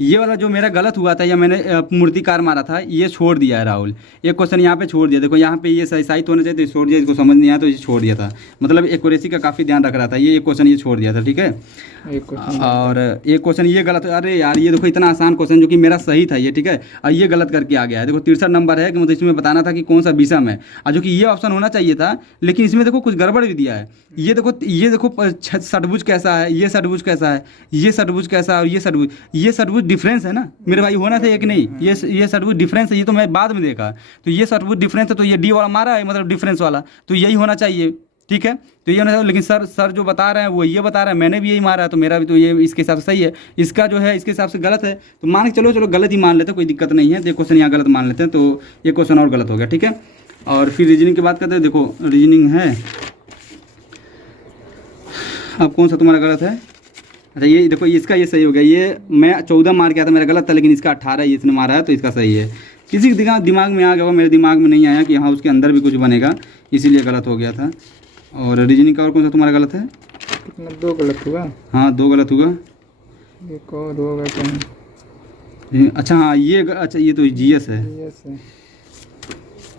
ये वाला जो मेरा गलत हुआ था, या मैंने मूर्तिकार मारा था, ये छोड़ दिया है राहुल। एक क्वेश्चन यहाँ पे छोड़ दिया, देखो यहाँ पे ये सही होना चाहिए, तो छोड़ दिया, इसको समझ नहीं आया तो ये छोड़ दिया था, मतलब एक्यूरेसी का काफ़ी ध्यान रख रहा था, ये एक क्वेश्चन ये छोड़ दिया था, ठीक है। और एक क्वेश्चन ये गलत, अरे यार ये देखो इतना आसान क्वेश्चन जो कि मेरा सही था ये, ठीक है, और ये गलत करके आ गया है। देखो 63 नंबर है कि मतलब इसमें बताना था कि कौन सा विषम है, और जो कि ये ऑप्शन होना चाहिए था, लेकिन इसमें देखो कुछ गड़बड़ भी दिया है। ये देखो षटभुज कैसा है, ये षटभुज कैसा है, ये षटभुज कैसा है, और ये षटभुज डिफरेंस है ना मेरे भाई, होना था एक नहीं, ये षटभुज डिफरेंस है, ये तो मैं बाद में देखा, तो ये षटभुज डिफरेंस है, तो ये डी वाला मारा है मतलब डिफरेंस वाला, तो यही होना चाहिए, ठीक है। तो ये होना चाहिए, लेकिन सर जो बता रहे हैं वो ये बता रहे हैं, मैंने भी यही मारा है, तो मेरा भी तो ये इसके हिसाब से सही है, इसका जो है इसके हिसाब से गलत है, तो मान के चलो गलत ही मान लेते हैं, कोई दिक्कत नहीं है। देखो क्वेश्चन यहाँ गलत मान लेते हैं, तो ये क्वेश्चन और गलत हो गया, ठीक है। और फिर रीजनिंग की बात करते हैं, देखो रीजनिंग है, अब कौन सा तुम्हारा गलत है? अच्छा ये देखो इसका ये सही हो गया, ये मैं 14 मार के आया था, मेरा गलत था, लेकिन इसका 18 ये इसने मारा है, तो इसका सही है। किसी के दिमाग में आ गया होगा, मेरे दिमाग में नहीं आया कि हाँ उसके अंदर भी कुछ बनेगा, इसीलिए गलत हो गया था। और रीजनिंग का और कौन सा तुम्हारा गलत है? कितना 2 गलत हुआ? हाँ 2 गलत हुआ, एक और होगा क्या? अच्छा हाँ ये अच्छा ये तो जीएस है,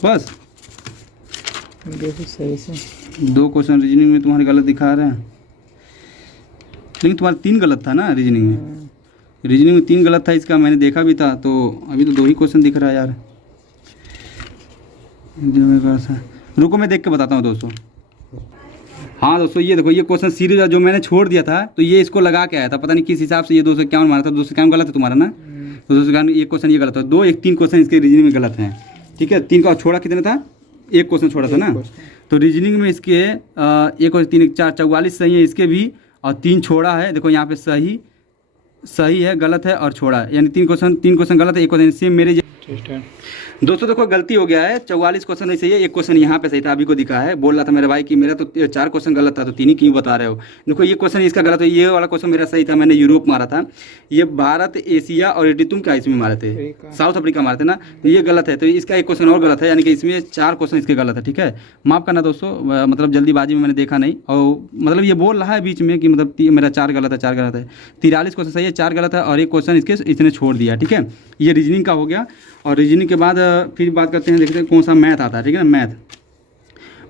बस देखो सही से 2 क्वेश्चन रीजनिंग में तुम्हारे गलत दिखा रहे हैं, लेकिन तुम्हारा 3 गलत था ना रीजनिंग में, रीजनिंग में 3 गलत था, इसका मैंने देखा भी था, तो अभी तो 2 ही क्वेश्चन दिख रहा है यार। रुको मैं देख के बताता हूँ दोस्तों। हाँ दोस्तों ये देखो ये क्वेश्चन सीरीज जो मैंने छोड़ दिया था, तो ये इसको लगा के आया था, पता नहीं किस हिसाब से ये 251 मारा था, 251 गलत है तुम्हारा ना, तो 251 ये क्वेश्चन ये गलत है, 2 1 3 क्वेश्चन इसके रीजनिंग में गलत हैं, ठीक है। 3 का छोड़ा कितने था? 1 क्वेश्चन छोड़ा था ना, तो रीजनिंग में इसके 1 और 3 4 44 सही है इसके भी, और 3 छोड़ा है, देखो यहाँ पे सही है, गलत है और छोड़ा है, यानी 3 क्वेश्चन गलत है, 1 क्वेश्चन सेम मेरे। दोस्तों देखो गलती हो गया है, 44 क्वेश्चन नहीं सही है, 1 क्वेश्चन यहाँ पे सही था, अभी को दिखा है, बोल रहा था मेरे भाई कि मेरा तो 4 क्वेश्चन गलत था, तो 3 ही क्यों बता रहे हो। देखो ये क्वेश्चन इसका गलत है, ये वाला क्वेश्चन मेरा सही था, मैंने यूरोप मारा था, ये भारत एशिया और एडी तुम क्या इसमें मारे थे, साउथ अफ्रीका मारे थे ना, ये गलत है, तो इसका 1 क्वेश्चन और गलत है, यानी कि इसमें 4 क्वेश्चन इसके गलत है, ठीक है। माफ़ करना दोस्तों, मतलब जल्दीबाजी में मैंने देखा नहीं, और मतलब ये बोल रहा है बीच में कि मतलब मेरा 4 गलत है, 4 गलत है, 43 क्वेश्चन सही है, 4 गलत है, और 1 क्वेश्चन इसने छोड़ दिया, ठीक है। ये रीजनिंग का हो गया। और रीजनिंग के बाद फिर बात करते हैं, देखते हैं कौन सा मैथ आता है, ठीक है ना।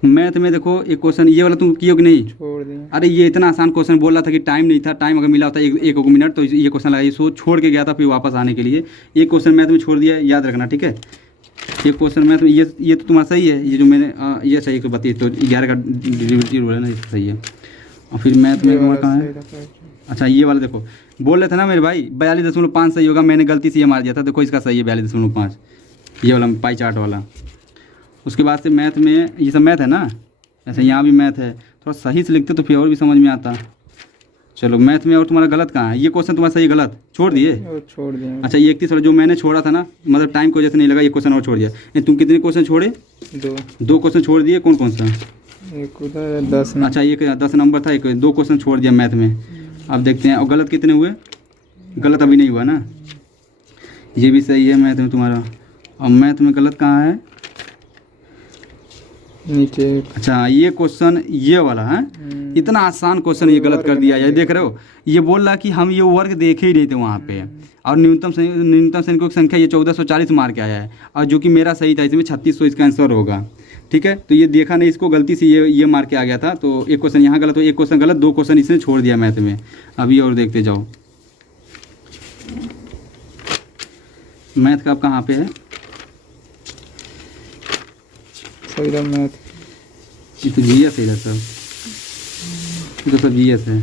मैथ में देखो एक क्वेश्चन ये वाला तुम किए कि नहीं? छोड़ दिया। अरे ये इतना आसान क्वेश्चन बोल रहा था कि टाइम नहीं था, टाइम अगर मिला होता एक मिनट तो ये क्वेश्चन लगा, ये सोच छोड़ के गया था, फिर वापस आने के लिए एक क्वेश्चन मैथ में छोड़ दिया, याद रखना, ठीक है। एक क्वेश्चन मैथ में ये तो तुम्हारा सही है, ये जो मैंने ये सही को बताइए, तो 11 का डिविजिबल है ना, ये सही है। और फिर मैथ में कहाँ है? अच्छा ये वाला देखो, बोल रहे थे ना मेरे भाई 42.5 सही होगा, मैंने गलती से ये मार दिया था, देखो इसका सही है 42.5, ये वाला पाई चार्ट वाला। उसके बाद से मैथ में ये सब मैथ है ना, ऐसे यहाँ भी मैथ है, थोड़ा सही से लिखते तो फिर और भी समझ में आता। चलो मैथ में और तुम्हारा गलत कहाँ है? ये क्वेश्चन तुम्हारा सही गलत छोड़ दिए? छोड़ दिया। अच्छा ये 31 वाला जो मैंने छोड़ा था ना, मतलब टाइम को जैसे नहीं लगा, ये क्वेश्चन और छोड़ दिया। तुम कितने क्वेश्चन छोड़े? 2 क्वेश्चन छोड़ दिए, कौन सा? एक उधर 10। अच्छा एक 10 नंबर था, एक 2 क्वेश्चन छोड़ दिया मैथ में। अब देखते हैं और गलत कितने हुए। गलत अभी नहीं हुआ ना, ये भी सही है मैथ में तुम्हारा। और मैथ में गलत कहाँ है? नीचे। अच्छा ये क्वेश्चन ये वाला है, इतना आसान क्वेश्चन ये गलत कर दिया। ये देख रहे हो, ये बोल रहा कि हम ये वर्ग देखे ही नहीं थे वहाँ पे, और न्यूनतम सैनिकों की संख्या ये 1440 मार के आया है, और जो कि मेरा सही था, इसमें 3600 इसका आंसर होगा। ठीक है, तो ये देखा नहीं, इसको गलती से ये मार के आ गया था। तो एक क्वेश्चन यहाँ गलत हो, एक क्वेश्चन गलत, 2 क्वेश्चन इसने छोड़ दिया मैथ में। अभी और देखते जाओ मैथ का अब कहाँ पे है? मैथ ये तो जीएस है सब, ये तो सब जीएस है।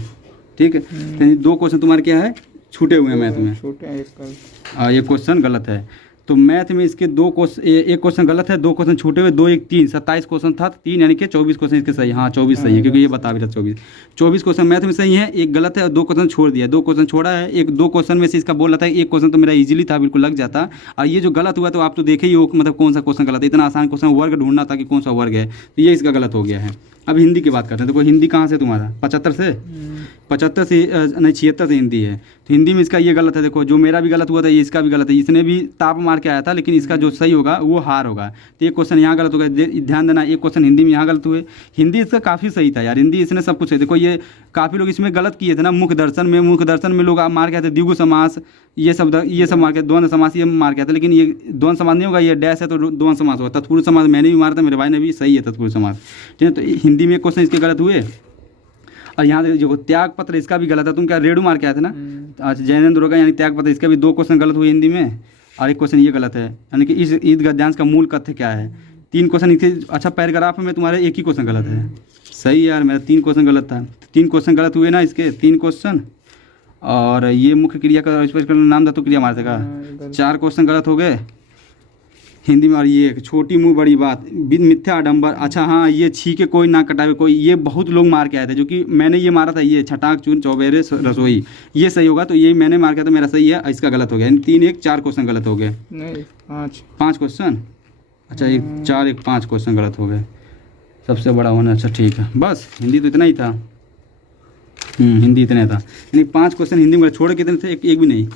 ठीक है, तो 2 क्वेश्चन तुम्हारे क्या है? छूटे हुए हैं मैथ में। छोटे हैं, एक का ये क्वेश्चन गलत है। तो मैथ में इसके दो क्वेश्चन, एक क्वेश्चन गलत है, 2 क्वेश्चन छूटे हुए, 2 1 3 27 क्वेश्चन था, 3 यानी कि 24 क्वेश्चन इसके सही। हाँ 24 सही है, क्योंकि ये बता भी था 24 क्वेश्चन मैथ में सही है, एक गलत है और 2 क्वेश्चन छोड़ दिया। 2 क्वेश्चन छोड़ा है, एक 2 क्वेश्चन में से इसका बोल रहा था एक क्वेश्चन तो मेरा इजीली था, बिल्कुल लग जाता। और ये जो गलत हुआ तो आप तो देखे ही हो, मतलब कौन सा क्वेश्चन गलत है। इतना आसान क्वेश्चन, वर्ग ढूंढना था कि कौन सा वर्ग है, तो ये इसका गलत हो गया है। अब हिंदी की बात करते हैं। देखो हिंदी कहाँ से तुम्हारा 75 से 75 से नहीं 76 से हिंदी है। तो हिंदी में इसका ये गलत है। देखो जो मेरा भी गलत हुआ था ये इसका भी गलत है। इसने भी ताप मार के आया था, लेकिन इसका जो सही होगा वो हार होगा। तो एक क्वेश्चन यहाँ गलत होगा, ध्यान देना। एक क्वेश्चन हिंदी में यहाँ गलत हुए। हिंदी इसका काफ़ी सही था यार, हिंदी इसने सब कुछ है। देखो ये काफ़ी लोग इसमें गलत किए थे ना। मुख्य दर्शन में लोग मार के आए थे द्विगु समास, ये सब मार के, द्वंद्व समास ये मार के आए थे। लेकिन ये द्वंद्व समास नहीं होगा, ये डैश है तो द्वंद्व समास होगा। तत्पुरुष समास मैंने भी मारा था, मेरे भाई ने भी, सही है तत्पुरुष समास। ठीक है, तो हिंदी में क्वेश्चन इसके गलत हुए। और यहाँ जो त्याग पत्र इसका भी गलत है। तुम क्या रेडू मार के आए थे ना। अच्छा जैनेंद्र होगा, यानी त्याग पत्र, इसका भी 2 क्वेश्चन गलत हुए हिंदी में। और एक क्वेश्चन ये गलत है, यानी कि इस ईद गद्यांश का मूल कथ्य क्या है। 3 क्वेश्चन इसके, अच्छा पैराग्राफ में तुम्हारे एक ही क्वेश्चन गलत है। सही यार, मेरा 3 क्वेश्चन गलत था। 3 क्वेश्चन गलत हुए ना इसके, 3 क्वेश्चन। और ये मुख्य क्रिया का स्पष्ट नाम धातु क्रिया मार देगा, 4 क्वेश्चन गलत हो गए हिंदी में। और ये छोटी मुंह बड़ी बात, मिथ्या आडंबर। अच्छा हाँ, ये छीके कोई ना कटावे कोई, ये बहुत लोग मार के आए थे, जो कि मैंने ये मारा था। ये छटाक चून चौबेरे रसोई, ये सही होगा। तो ये मैंने मार के, तो मेरा सही है, इसका गलत हो गया। 3 1 4 क्वेश्चन गलत हो गए। नहीं 5 क्वेश्चन। अच्छा 1 4 1 5 क्वेश्चन गलत हो गए, सबसे बड़ा होना। अच्छा ठीक है, बस हिंदी तो इतना ही था। हिंदी इतना था, यानी 5 क्वेश्चन हिंदी में छोड़े कितने थे, एक भी नहीं।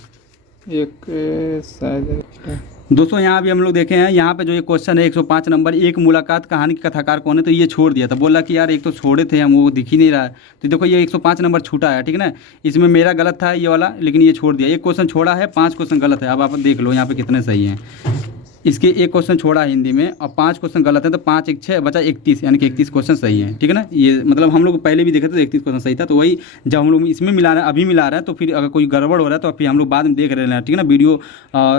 एक शायद दोस्तों यहाँ भी हम लोग देखे हैं, यहाँ पे जो ये क्वेश्चन है 105 नंबर, एक मुलाकात कहानी के कथाकार कौन है, तो ये छोड़ दिया था। बोला कि यार एक तो छोड़े थे हम, वो दिख ही नहीं रहा है। तो देखो ये 105 नंबर छूटा है, ठीक है ना। इसमें मेरा गलत था ये वाला, लेकिन ये छोड़ दिया। एक क्वेश्चन छोड़ा है, 5 क्वेश्चन गलत है। अब आप देख लो यहाँ पे कितने सही हैं। इसके एक क्वेश्चन छोड़ा है हिंदी में और 5 क्वेश्चन गलत है, तो 5 1 6 बचा 31, यानी कि 31 क्वेश्चन सही है, ठीक है ना। ये मतलब हम लोग पहले भी देखे थे 31 क्वेश्चन सही था। तो वही जब हम लोग इसमें मिला रहे हैं, अभी मिला रहे हैं, तो फिर अगर कोई गड़बड़ हो रहा है तो फिर हम लोग बाद में देख रहे हैं, ठीक है ना। वीडियो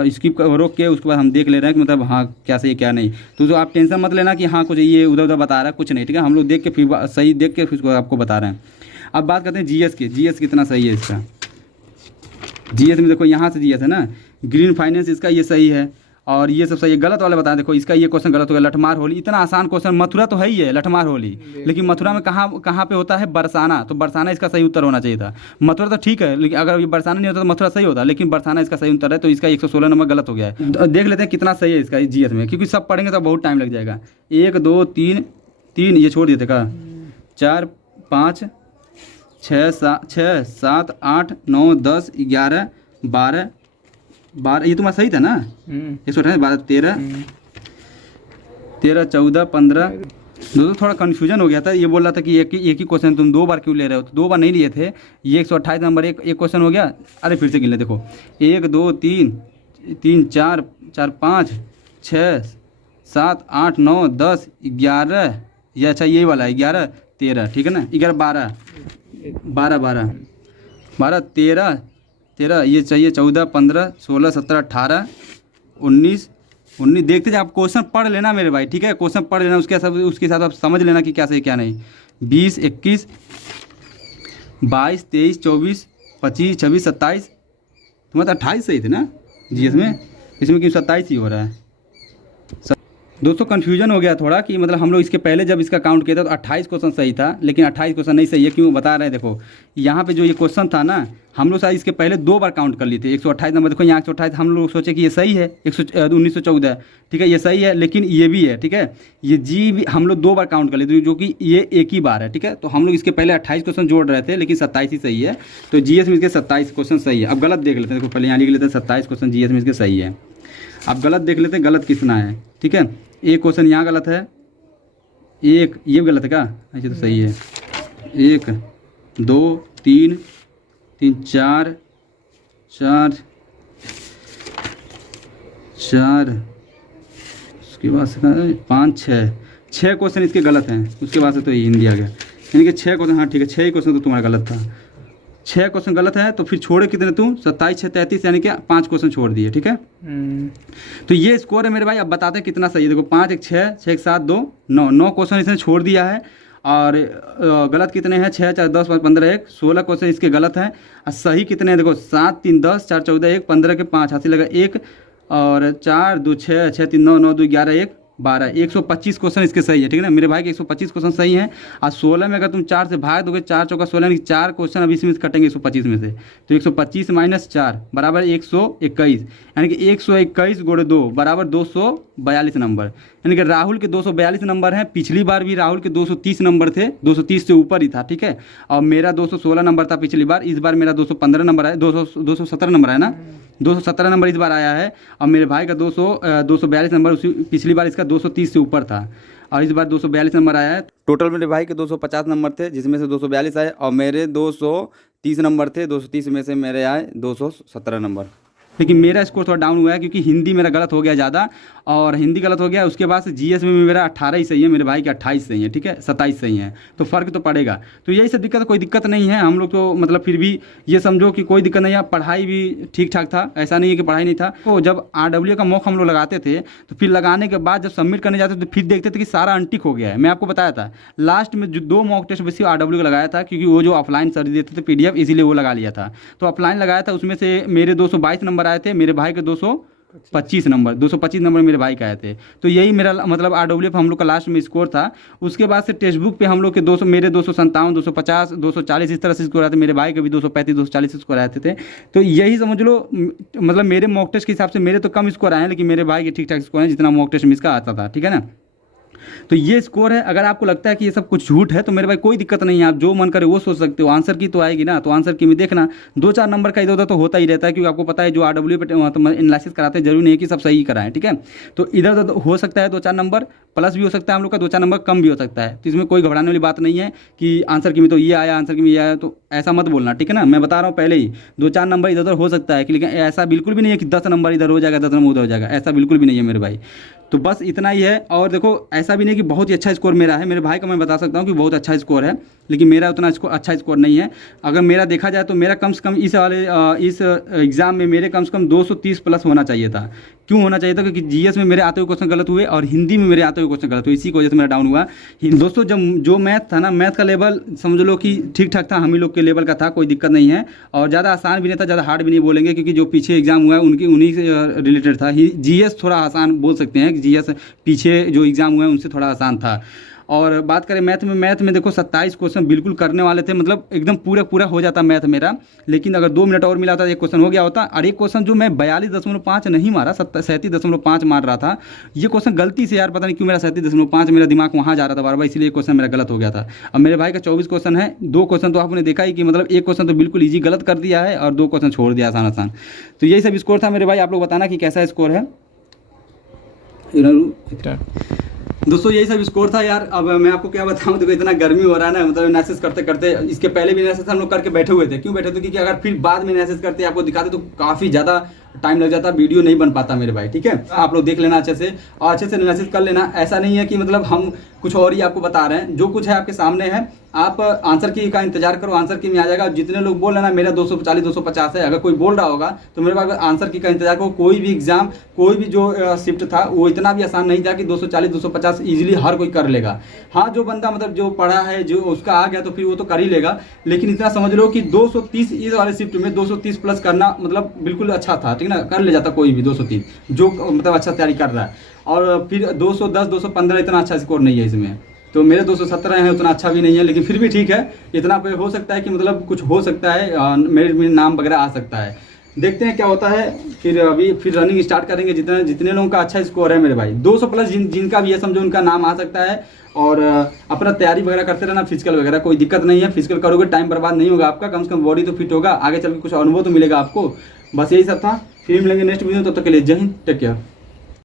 स्किप रोक के उसके बाद हम देख ले रहे हैं कि मतलब हाँ क्या सही क्या नहीं। तो जो आप टेंशन मत लेना कि हाँ कुछ ये उधर उधर बता रहा है, कुछ नहीं, ठीक है। हम लोग देख के फिर सही देख के फिर आपको बता रहे हैं। अब बात करते हैं जीएस की। जीएस कितना सही है इसका। जीएस में देखो यहाँ से जीएस है ना, ग्रीन फाइनेंस, इसका ये सही है और ये सब सही है। गलत वाले बताएं, देखो इसका ये क्वेश्चन गलत हो गया। लठमार होली, इतना आसान क्वेश्चन। मथुरा तो है ही है लठमार होली, लेकिन मथुरा में कहाँ पे होता है, बरसाना। तो बरसाना इसका सही उत्तर होना चाहिए था। मथुरा तो ठीक है, लेकिन अगर ये बरसाना नहीं होता तो मथुरा सही होता, लेकिन बरसाना इसका सही उत्तर है। तो इसका 116 नंबर गलत हो गया है। देख लेते हैं कितना सही है इसका जीएस में, क्योंकि सब पढ़ेंगे तो बहुत टाइम लग जाएगा। 1 2 3 3 ये छोड़ दिए थे का, 4 5 6 7 8 9 10 11 12 12, ये तुम्हारा सही था ना। 128 12 13 14 15। दोस्तों थोड़ा कन्फ्यूजन हो गया था। ये बोल रहा था कि एक ही क्वेश्चन तुम 2 बार क्यों ले रहे हो, तो 2 बार नहीं लिए थे। ये 128 नंबर एक क्वेश्चन हो गया। अरे फिर से गिन ले, देखो 1 2 3 4 5 6 7 8 9 10 11, ये अच्छा यही वाला है 11 13, ठीक है ना। 11 12 13 ये चाहिए, 14 15 16 17 18 19। देखते जाए, आप क्वेश्चन पढ़ लेना मेरे भाई, ठीक है। क्वेश्चन पढ़ लेना, उसके साथ आप समझ लेना कि क्या सही क्या नहीं। 20 21 22 23 24 25 26 27, तुम्हारा 28 सही थे ना जीएस में। इसमें क्यों 27 ही हो रहा है। दोस्तों कन्फ्यूजन हो गया थोड़ा कि मतलब हम लोग इसके पहले जब इसका काउंट किया था तो 28 क्वेश्चन सही था, लेकिन 28 क्वेश्चन नहीं सही है। क्यों बता रहे हैं, देखो यहाँ पे जो ये क्वेश्चन था ना, हम लोग शायद इसके पहले 2 बार काउंट कर लिए थे। 128 नंबर देखो यहाँ 128, हम लोग सोचे कि ये सही है। 1914, ठीक है, ये सही है, लेकिन ये भी है, ठीक है। ये जी भी हम लोग 2 बार काउंट कर लिए थे, जो कि ये एक ही बार है, ठीक है। तो हम लोग इसके पहले 28 क्वेश्चन जोड़ रहे थे, लेकिन 27 ही सही है। तो जीएस में इसके 27 क्वेश्चन सही है। अब गलत देख लेते हैं, देखो पहले यहाँ लिख लेते हैं 27 क्वेश्चन जीएस में इसके सही है। अब गलत देख लेते हैं, गलत कितना है, ठीक है। एक क्वेश्चन यहाँ गलत है, एक ये गलत है क्या, ऐसे तो सही है। 1 2 3 4 उसके बाद से 5 6 क्वेश्चन इसके गलत हैं। उसके बाद से तो ये हिंदी आ गया, यानी कि 6 क्वेश्चन। हाँ ठीक है, 6 ही क्वेश्चन तो तुम्हारा गलत था। 6 क्वेश्चन गलत है, तो फिर छोड़े कितने तुम, 27 6 33, यानी कि 5 क्वेश्चन छोड़ दिए, ठीक है। तो ये स्कोर है मेरे भाई। अब बताते हैं कितना सही है। देखो 5 1 6 6 1 7 2 9 क्वेश्चन इसने छोड़ दिया है और गलत कितने हैं 6 4 10 5 15 1 16 क्वेश्चन इसके गलत हैं। और सही कितने हैं देखो 7 3 10 4 14 1 15 के 5 हाथी लगा 1 और 4 2 6 6 3 9 9 2 11 1 12 125 क्वेश्चन इसके सही है, ठीक है ना मेरे भाई के 125 क्वेश्चन सही हैं। और 16 में अगर तुम 4 से भाग दोगे 4 चौका 16 यानी 4 क्वेश्चन अभी इसमें से कटेंगे 125 में से, तो 125 माइनस 4 बराबर 121 यानी कि 121 गुणे 2 बराबर 242 नंबर, यानी कि राहुल के 242 नंबर हैं। पिछली बार भी राहुल के 230 नंबर थे, 230 से ऊपर ही था, ठीक है। और मेरा 216 नंबर था पिछली बार, इस बार मेरा 215 नंबर है, 217 नंबर है ना, 217 नंबर इस बार आया है। और मेरे भाई का 242 नंबर उसी पिछली बार इसका 230 से ऊपर था और इस बार 242 नंबर आया है। टोटल मेरे भाई के 250 नंबर थे जिसमें से 242 आए और मेरे 230 नंबर थे, 230 में से मेरे आए 217 नंबर। लेकिन मेरा स्कोर थोड़ा डाउन हुआ है क्योंकि हिंदी मेरा गलत हो गया ज़्यादा, और हिंदी गलत हो गया। उसके बाद से जीएस में मेरा 18 ही सही है, मेरे भाई के 28 सही है, ठीक है, 27 सही है, तो फ़र्क तो पड़ेगा। तो यही सब दिक्कत, कोई दिक्कत नहीं है हम लोग तो मतलब फिर भी ये समझो कि कोई दिक्कत नहीं है। पढ़ाई भी ठीक ठाक था, ऐसा नहीं है कि पढ़ाई नहीं था। तो जब RW का मॉक हम लोग लगाते थे तो फिर लगाने के बाद जब सबमिट करने जाते थे तो फिर देखते थे कि सारा अनटिक हो गया है। मैं आपको बताया था लास्ट में जो 2 मॉक टेस्ट बेसिक RW का लगाया था, क्योंकि वो जो ऑफलाइन सर देते थे PDF, इसीलिए वो लगा लिया था। तो ऑफलाइन लगाया था, उसमें से मेरे 222 नंबर आए थे, मेरे भाई के 225 नंबर मेरे भाई का आए थे। तो यही मेरा मतलब RW पे हम लोग का लास्ट में स्कोर था। उसके बाद से टेक्स्ट बुक पे हम लोग के 200 मेरे 257 250 240 इस तरह से स्कोर आए थे, मेरे भाई के भी 235 240 स्कोर आते थे। तो यही समझ लो मतलब मेरे मॉक टेस्ट के हिसाब से मेरे तो कम स्कोर आए हैं, लेकिन मेरे भाई के ठीक ठाक स्कोर हैं जितना मॉक टेस्ट में इसका आता था, ठीक है ना। तो ये स्कोर है। अगर आपको लगता है कि ये सब कुछ झूठ है तो मेरे भाई कोई दिक्कत नहीं है, आप जो मन करे वो सोच सकते हो। आंसर की तो आएगी ना, तो आंसर की में देखना 2-4 नंबर का इधर उधर तो होता ही रहता है, क्योंकि आपको पता है जो RW पे एनालिसिस कराते हैं जरूरी नहीं है कि सब सही कराएं, ठीक है। तो इधर उधर हो सकता है 2-4 नंबर प्लस भी हो सकता है हम लोग का, 2-4 नंबर कम भी हो सकता है। तो इसमें कोई घबराने वाली बात नहीं है कि आंसर की में तो ये आया, आंसर की में ये आया, तो ऐसा मत बोलना, ठीक है ना। मैं बता रहा हूँ पहले ही 2-4 नंबर इधर उधर हो सकता है, लेकिन ऐसा बिल्कुल भी नहीं है कि 10 नंबर इधर हो जाएगा 10 नंबर उधर हो जाएगा, ऐसा बिल्कुल भी नहीं है मेरे भाई। तो बस इतना ही है। और देखो ऐसा भी नहीं कि बहुत ही अच्छा स्कोर मेरा है, मेरे भाई का मैं बता सकता हूँ कि बहुत अच्छा स्कोर है, लेकिन मेरा उतना अच्छा स्कोर नहीं है। अगर मेरा देखा जाए तो मेरा कम से कम इस एग्ज़ाम में मेरे कम से कम 230 प्लस होना चाहिए था। क्यों होना चाहिए था? क्योंकि जीएस में मेरे आते हुए क्वेश्चन गलत हुए और हिंदी में मेरे आते हुए क्वेश्चन गलत हुए, इसी की वजह से मेरा डाउन हुआ। दोस्तों जब जो मैथ था ना, मैथ का लेवल समझ लो कि ठीक ठाक था, हम ही लोग के लेवल का था, कोई दिक्कत नहीं है। और ज़्यादा आसान भी नहीं था, ज़्यादा हार्ड भी नहीं बोलेंगे, क्योंकि जो पीछे एग्जाम हुआ है उन्हीं से रिलेटेड था। जीएस थोड़ा आसान बोल सकते हैं कि जीएस पीछे जो एग्ज़ाम हुआ है उनसे थोड़ा आसान था। और बात करें मैथ में देखो 27 क्वेश्चन बिल्कुल करने वाले थे, मतलब एकदम पूरा हो जाता मैथ मेरा, लेकिन अगर 2 मिनट और मिला होता तो एक क्वेश्चन हो गया होता। और एक क्वेश्चन जो मैं 42.5 नहीं मारा, 37.5 मार रहा था। ये क्वेश्चन गलती से यार पता नहीं क्यों मेरा 37.5 मेरा दिमाग वहाँ जा रहा था बार बार, इसलिए क्वेश्चन मेरा गलत हो गया था। अब मेरे भाई का 24 क्वेश्चन है, 2 क्वेश्चन तो आपने देखा ही कि मतलब एक क्वेश्चन तो बिल्कुल ईजी गलत कर दिया है और 2 क्वेश्चन छोड़ दिया आसान। तो यही सब स्कोर था मेरे भाई, आप लोग बताना कि कैसा स्कोर है। दोस्तों यही सब स्कोर था यार। अब मैं आपको क्या बताऊं, देखो इतना गर्मी हो रहा है ना, मतलब एनालिसिस करते करते, इसके पहले भी एनालिसिस हम लोग करके बैठे हुए थे। क्यों बैठे थे? क्योंकि अगर फिर बाद में एनालिसिस करते आपको दिखाते तो काफ़ी ज़्यादा टाइम लग जाता, वीडियो नहीं बन पाता मेरे भाई, ठीक है। आप लोग देख लेना अच्छे से और अच्छे से एनालिसिस कर लेना। ऐसा नहीं है कि मतलब हम कुछ और ही आपको बता रहे हैं, जो कुछ है आपके सामने है। आप आंसर की का इंतजार करो, आंसर की में आ जाएगा। जितने लोग बोल रहे हैं ना मेरा 240 250 है, अगर कोई बोल रहा होगा तो मेरे पास आंसर की का इंतजार करो। कोई भी एग्जाम, कोई भी जो शिफ्ट था वो इतना भी आसान नहीं था कि 240 250 ईजिली हर कोई कर लेगा। हाँ, जो बंदा मतलब जो पढ़ा है, जो उसका आ गया तो फिर वो तो कर ही लेगा, लेकिन इतना समझ लो कि 230 इस वाले शिफ्ट में 230 प्लस करना मतलब बिल्कुल अच्छा था, ठीक ना। कर ले जाता कोई भी 230 जो मतलब अच्छा तैयारी कर रहा है। और फिर 210 215 इतना अच्छा स्कोर नहीं है इसमें। तो मेरे 217 हैं, उतना अच्छा भी नहीं है, लेकिन फिर भी ठीक है। इतना पे हो सकता है कि मतलब कुछ हो सकता है, मेरे में नाम वगैरह आ सकता है। देखते हैं क्या होता है। फिर अभी फिर रनिंग स्टार्ट करेंगे। जितने लोगों का अच्छा स्कोर है मेरे भाई 200 प्लस जिनका भी है समझो उनका नाम आ सकता है। और अपना तैयारी वगैरह करते रहना, फिजिकल वगैरह कोई दिक्कत नहीं है। फिजिकल करोगे टाइम बर्बाद नहीं होगा आपका, कम से कम बॉडी तो फिट होगा, आगे चल के कुछ अनुभव तो मिलेगा आपको। बस यही सब था। फिर मिलेंगे नेक्स्ट वीडियो, तब तक के लिए जय हिंद, टेक केयर।